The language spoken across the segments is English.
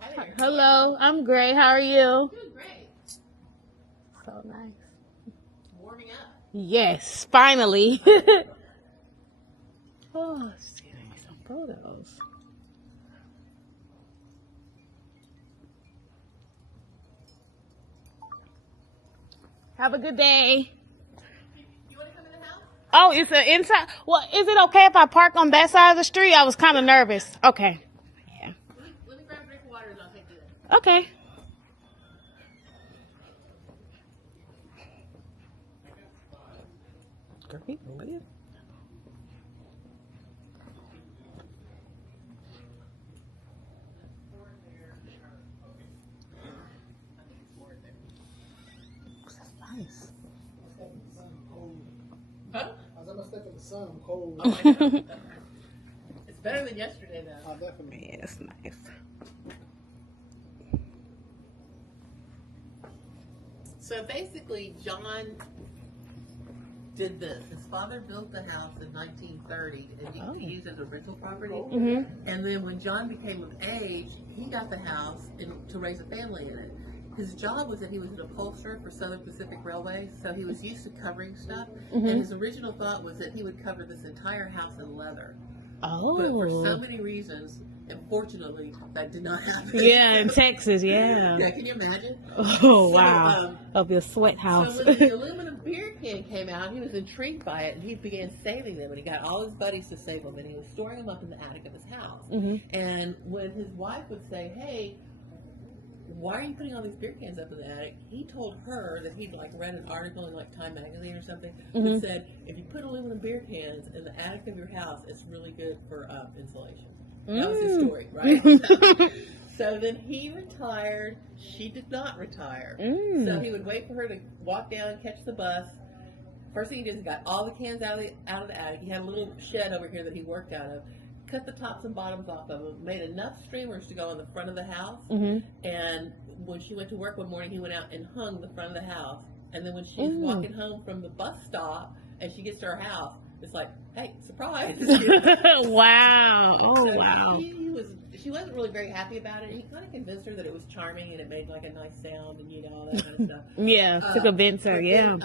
Hi there. Hello, I'm great. How are you? Doing great. So nice. Warming up. Yes, finally. Oh, let's see some photos. Have a good day. You want to come in the house? Oh, it's an inside. Well, is it okay if I park on that side of the street? I was kind of nervous. Okay. Yeah. Let me grab a drink of water and I'll take you there. Okay. Great. Nice. Huh? I must step in the sun. I'm cold. Oh, I know. It's better than yesterday, though. Oh, definitely. Yes, nice. So basically, John did this. His father built the house in 1930 and he used it as a rental property. Mm-hmm. And then when John became of age, he got the house to raise a family in it. His job was that he was an upholsterer for Southern Pacific Railway, so he was used to covering stuff. Mm-hmm. And his original thought was that he would cover this entire house in leather. Oh. But for so many reasons, unfortunately, that did not happen. Yeah, in Texas, yeah. Yeah, can you imagine? Oh, wow. Of your sweat house. So when the aluminum beer can came out, he was intrigued by it, and he began saving them, and he got all his buddies to save them, and he was storing them up in the attic of his house. Mm-hmm. And when his wife would say, hey, why are you putting all these beer cans up in the attic? He told her that he'd like read an article in like Time magazine or something that said, if you put aluminum beer cans in the attic of your house, it's really good for insulation. That was his story, right? So then he retired. She did not retire. So he would wait for her to walk down, catch the bus. First thing he did is got all the cans out of the attic. He had a little shed over here that he worked out of. Cut the tops and bottoms off of them. Made enough streamers to go in the front of the house. And when she went to work one morning, he went out and hung the front of the house. And then when she was walking home from the bus stop and she gets to her house, it's like, hey, surprise! Wow! Oh, So wow! She wasn't really very happy about it. He kind of convinced her that it was charming and it made like a nice sound and all that kind of stuff. Yeah, to convince her. Yeah.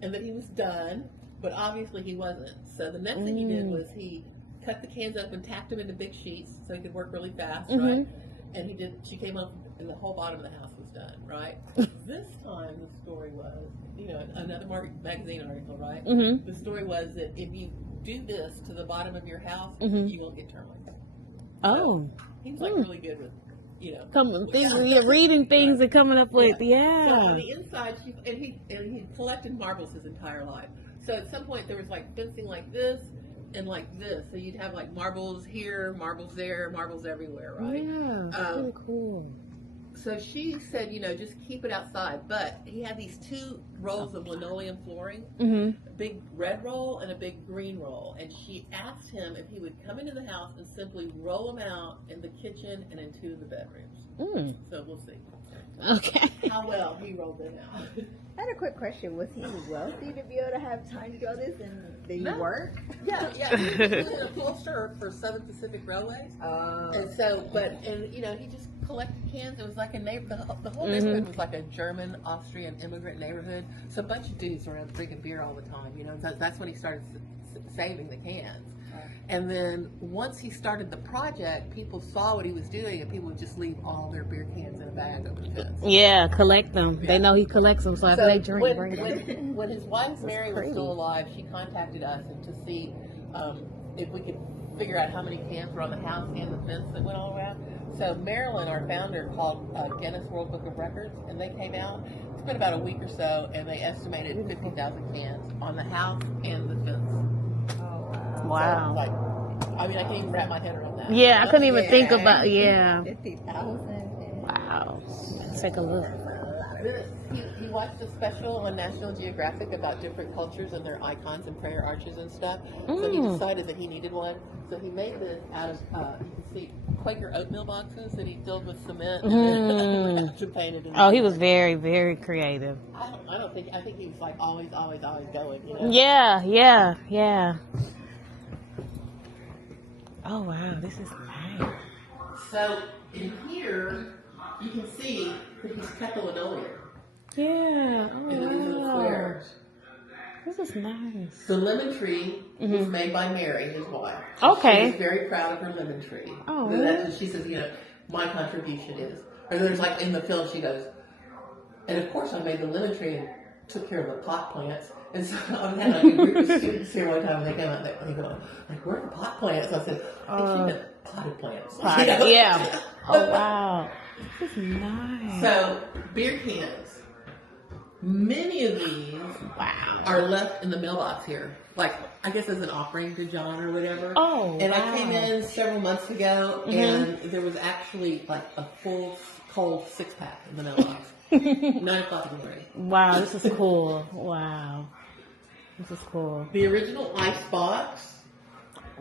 And that he was done, but obviously he wasn't. So the next thing he did was he cut the cans up and tacked them into big sheets so he could work really fast, right? And she came up and the whole bottom of the house was done, right? This time the story was, another magazine article, right? The story was that if you do this to the bottom of your house, you won't get termites. Oh. So he was like really good with, reading things and coming up with, So yeah. on the inside, he collected marbles his entire life. So at some point there was like fencing like this and like this. So you'd have like marbles here, marbles there, marbles everywhere, right? Yeah, really cool. So she said, just keep it outside. But he had these two rolls of linoleum flooring, a big red roll and a big green roll. And she asked him if he would come into the house and simply roll them out in the kitchen and in two of the bedrooms. So we'll see. Okay. How well he rolled them out. I had a quick question. Was he wealthy to be able to have time to do all this, and did he work? Yeah. He was an upholsterer for Southern Pacific Railways. And so, he just collected cans. It was like a neighborhood. The whole neighborhood was like a German, Austrian immigrant neighborhood. So a bunch of dudes were around drinking beer all the time. That's when he started saving the cans. And then once he started the project, people saw what he was doing, and people would just leave all their beer cans in a bag over the fence. Yeah, collect them. Yeah. They know he collects them, so after they drink, when his wife Mary was still alive, she contacted us to see if we could figure out how many cans were on the house and the fence that went all around. So Marilyn, our founder, called Guinness World Book of Records, and they came out. It's been about a week or so, and they estimated 50,000 cans on the house and the fence. Wow. So, I can't even wrap my head around that. Yeah, I couldn't even think about, 50,000. Wow. Let's take a look. He watched a special on National Geographic about different cultures and their icons and prayer arches and stuff. So he decided that he needed one. So he made this out of, you can see, Quaker oatmeal boxes that he filled with cement and then painted in. Oh, he was very, very creative. I think he was like always going, Yeah. Oh, wow, this is nice. So in here, you can see that he's cut the linoleum. Yeah. Oh, And these little wow. squares. This is nice. The lemon tree was made by Mary, his wife. Okay. She was very proud of her lemon tree. Oh, So really? that's what she says, my contribution is. Or there's like in the film, she goes, and of course I made the lemon tree and took care of the pot plants. And so I had like a group of students here one time, and they came out and they go, like, where are the pot plants? I said, I think potted plants. Yeah. Oh, wow. This is nice. So, beer cans. Many of these are left in the mailbox here. Like, I guess as an offering to John or whatever. Oh, and wow. I came in several months ago, and there was actually like a full cold 6-pack in the mailbox. 9 o'clock in the morning. Wow, this is cool. Wow. This is cool. The original ice box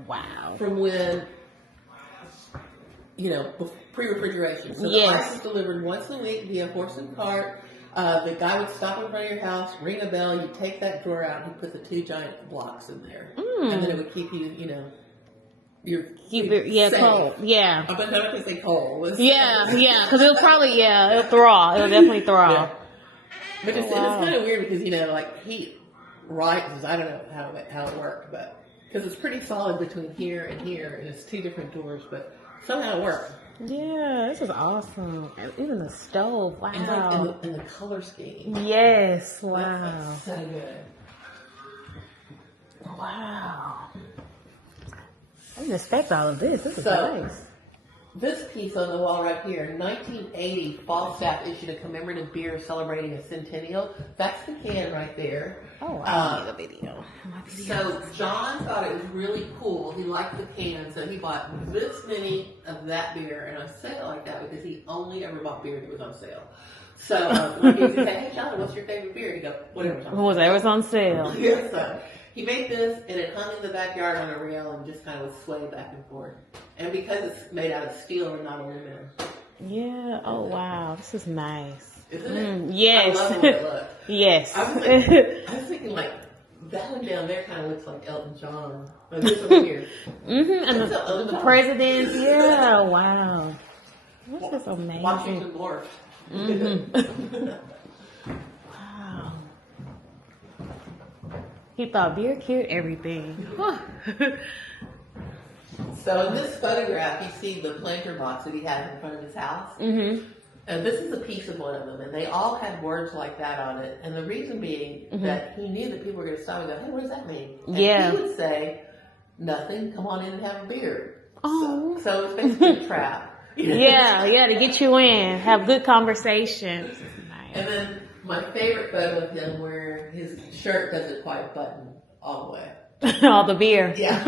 Wow. from when, pre-refrigeration. So Yes. the ice was delivered once a week via horse and cart. The guy would stop in front of your house, ring a bell, you take that drawer out, and he'd put the 2 giant blocks in there. And then it would keep you, Keep it, safe. cold. Yeah. I'm not going to say cold. Yeah, because it'll probably, it'll thaw. It'll definitely thaw. Yeah. But it's wow. kind of weird because, like heat rises. I don't know how it worked, but because it's pretty solid between here, and it's 2 different doors, but somehow it worked. Yeah, this is awesome. Even the stove. Wow. And the color scheme. Yes. Wow. That's so good. Wow. I didn't expect all of this. This is So- nice. This piece on the wall right here, in 1980, Falstaff issued a commemorative beer celebrating a centennial. That's the can right there. Oh, I need a video. So John thought it was really cool. He liked the can, so he bought this many of that beer, and I say it like that because he only ever bought beer that was on sale. So when he would say, "Hey John, what's your favorite beer?" He'd go, "Whatever's on sale." Whatever's on sale. Yeah, so he made this, and it hung in the backyard on a rail and just kind of sway back and forth. And because it's made out of steel and not aluminum. Yeah. Oh, wow. This is nice. Isn't it? Yes. I love the way it looks. Yes. I was thinking like, that one down there kind of looks like Elton John. Like this one here. And That's Elton the John. presidents. Yeah. Wow. This is amazing. Washington Dwarf. Wow. He thought beer cured everything. So in this photograph, you see the planter box that he had in front of his house. And this is a piece of one of them. And they all had words like that on it. And the reason being that he knew that people were going to stop and go, "Hey, what does that mean?" And Yeah. he would say, "Nothing, come on in and have a beer." Oh. So it's basically a trap. Yeah, to get you in, have good conversations. Nice. And then my favorite photo of him where his shirt doesn't quite button all the way. All the beer. Yeah.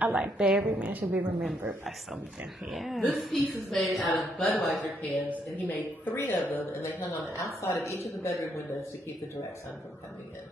I like that every man should be remembered by something. Yeah. This piece is made out of Budweiser cans, and he made 3 of them, and they hung on the outside of each of the bedroom windows to keep the direct sun from coming in.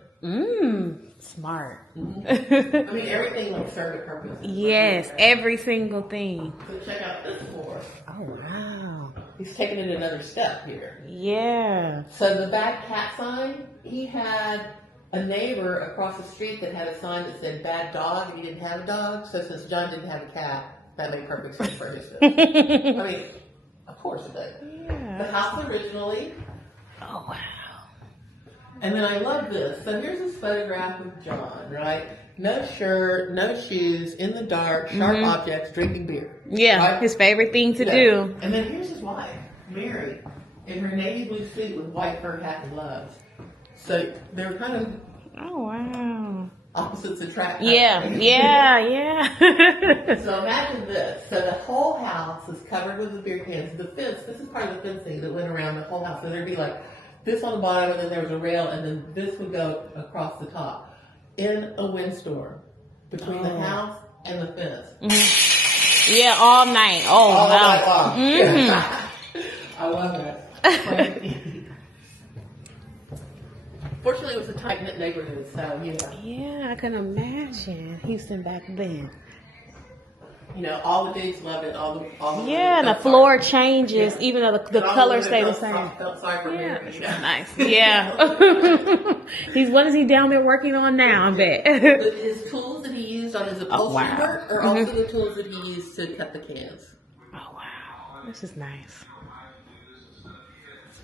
Smart. I mean, everything like served a purpose. Yes, every single thing. So check out this floor. Oh, wow. He's taking it another step here. Yeah. So the bad cat sign, he had a neighbor across the street that had a sign that said "bad dog," and he didn't have a dog. So since John didn't have a cat, that made perfect sense for his stuff. I mean, of course it did. Yeah. The house originally, Oh, wow. and then I love this. So here's this photograph of John, right? No shirt, no shoes, in the dark, sharp objects, drinking beer. Yeah, Right? his favorite thing to Yeah. do. And then here's his wife, Mary, in her navy blue suit with white fur hat and gloves. So they're kind of Oh, wow. opposites attract. Yeah. So imagine this. So the whole house is covered with the beer cans. The fence, this is part of the fencing that went around the whole house. So there'd be like this on the bottom, and then there was a rail, and then this would go across the top. In a windstorm between the house and the fence. Yeah, all night. Oh, All wow. night long. I love that. Fortunately, it was a tight-knit neighborhood, so yeah. Yeah, I can imagine Houston back then. You know, all the dudes loved it. All the Yeah, and the felt floor sorry. changes, Yeah. even though the And all colors women stay the felt same. Felt sorry for Yeah, Mary, you know? nice. Yeah. What is he down there working on now? I bet. But his tools that he used on his upholstery wow. work are also the tools that he used to cut the cans. Oh wow, this is nice.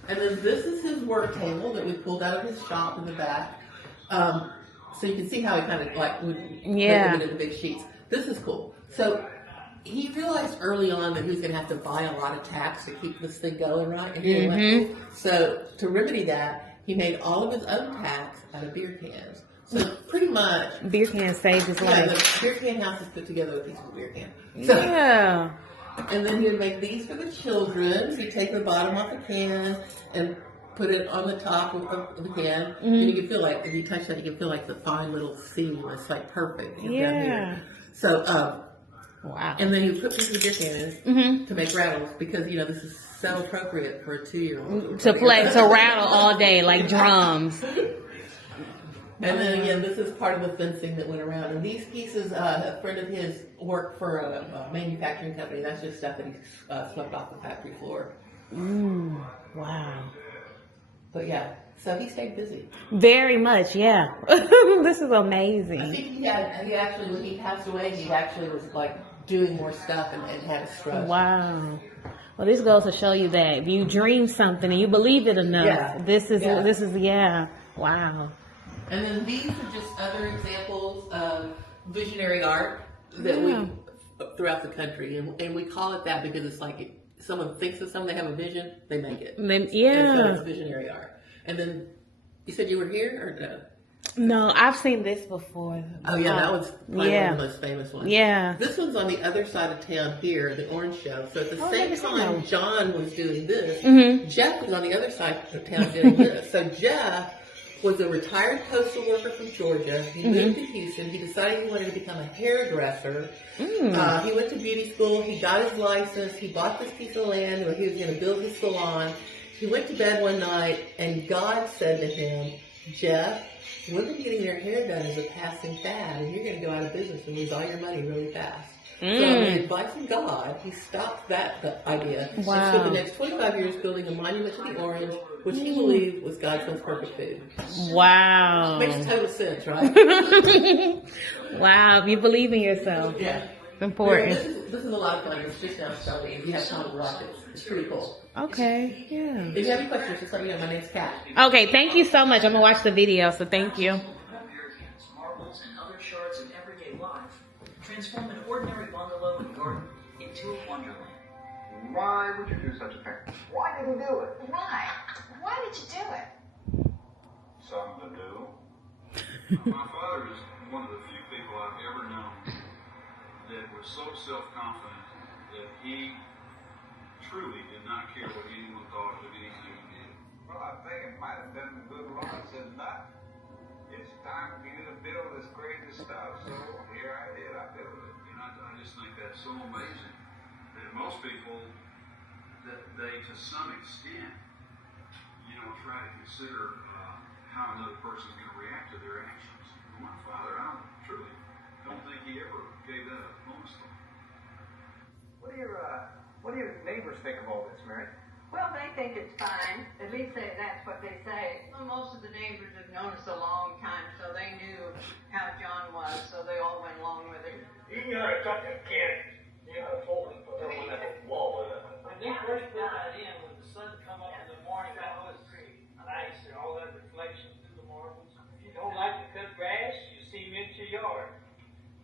And then this is his work table that we pulled out of his shop in the back. So you can see how he kind of like would make them into big sheets. This is cool. So he realized early on that he was going to have to buy a lot of tacks to keep this thing going, right? And he went, so to remedy that, he made all of his own tacks out of beer cans. So pretty much Beer can saved his yeah, life. the beer can house is put together with a piece of beer can. So, Yeah. and then he would make these for the children. He'd take the bottom off the can and put it on the top of the can. And you can feel like, if you touch that, you can feel like the fine little seam. It's like perfect down here. So, Wow. and then you put pieces of beer can in to make rattles because, you know, this is so appropriate for a 2-year-old. To rattle all day like drums. And then again, this is part of the fencing that went around. And these pieces, a friend of his worked for a manufacturing company. That's just stuff that he swept off the factory floor. Wow. But yeah, so he stayed busy. Very much, yeah. This is amazing. I think he actually, when he passed away, he actually was like doing more stuff and had a stroke. Wow. Well, this goes to show you that if you dream something and you believe it enough, this is wow. And then these are just other examples of visionary art that we throughout the country, and we call it that because it's like someone thinks of something, they have a vision, they make it. Then, And so it's visionary art. And then you said you were here or no? No, I've seen this before. Oh yeah, that was probably one of the most famous ones. Yeah. This one's on the other side of town here, the Orange Show. So at the same time John was doing this, Jeff was on the other side of town doing this. So Jeff was a retired postal worker from Georgia. He moved to Houston. He decided he wanted to become a hairdresser. He went to beauty school. He got his license. He bought this piece of land where he was going to build his salon. He went to bed one night, and God said to him, Jeff, women getting their hair done is a passing fad, and you're going to go out of business and lose all your money really fast. So on the advice of God, he stopped that idea and spent the next 25 years building a monument to the orange, which he believed was God's most perfect food. Wow. Makes total sense, right? Wow, you believe in yourself. Yeah. It's important. This is a lot of fun. It's just now starting. If you have time to watch it, it's pretty cool. Okay, yeah. If you have any questions, just let me know. My name's Kat. Okay, thank you so much. I'm going to watch the video, so thank you. Marbles, and other shards of everyday life transform an ordinary bungalow and garden into a wonderland. Why would you do such a thing? Why did you do it? Why? Why did you do it? Something to do. My father is one of the few people I've ever known that was so self-confident that he truly did not care what anyone thought of anything he did. Well, I think it might have been the good Lord said, "Nut, it's time for you to build this crazy stuff." So here I did. I built it. And I just think that's so amazing that most people, that they to some extent, try to consider how another person's going to react to their actions. My father, I truly don't think he ever gave that up, honestly. What do your neighbors think of all this, Mary? Well, they think it's fine. At least that's what they say. Well, most of the neighbors have known us a long time, so they knew how John was, so they all went along with it. You know how to tuck a can. You know how to fold it and put it on that wall. When they first put that in, when the sun come up in the morning, that was nice, and all that reflection through the marbles. If you don't like to cut grass, you cement your yard.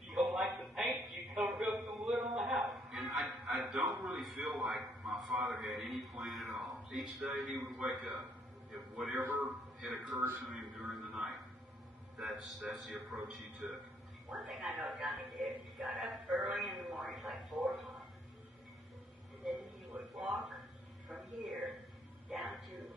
If you don't like to paint, you cover up the wood on the house. And I don't really feel like my father had any plan at all. Each day he would wake up, if whatever had occurred to him during the night, that's the approach he took. One thing I know Johnny did, he got up early in the morning, like 4 o'clock. And then he would walk from here down to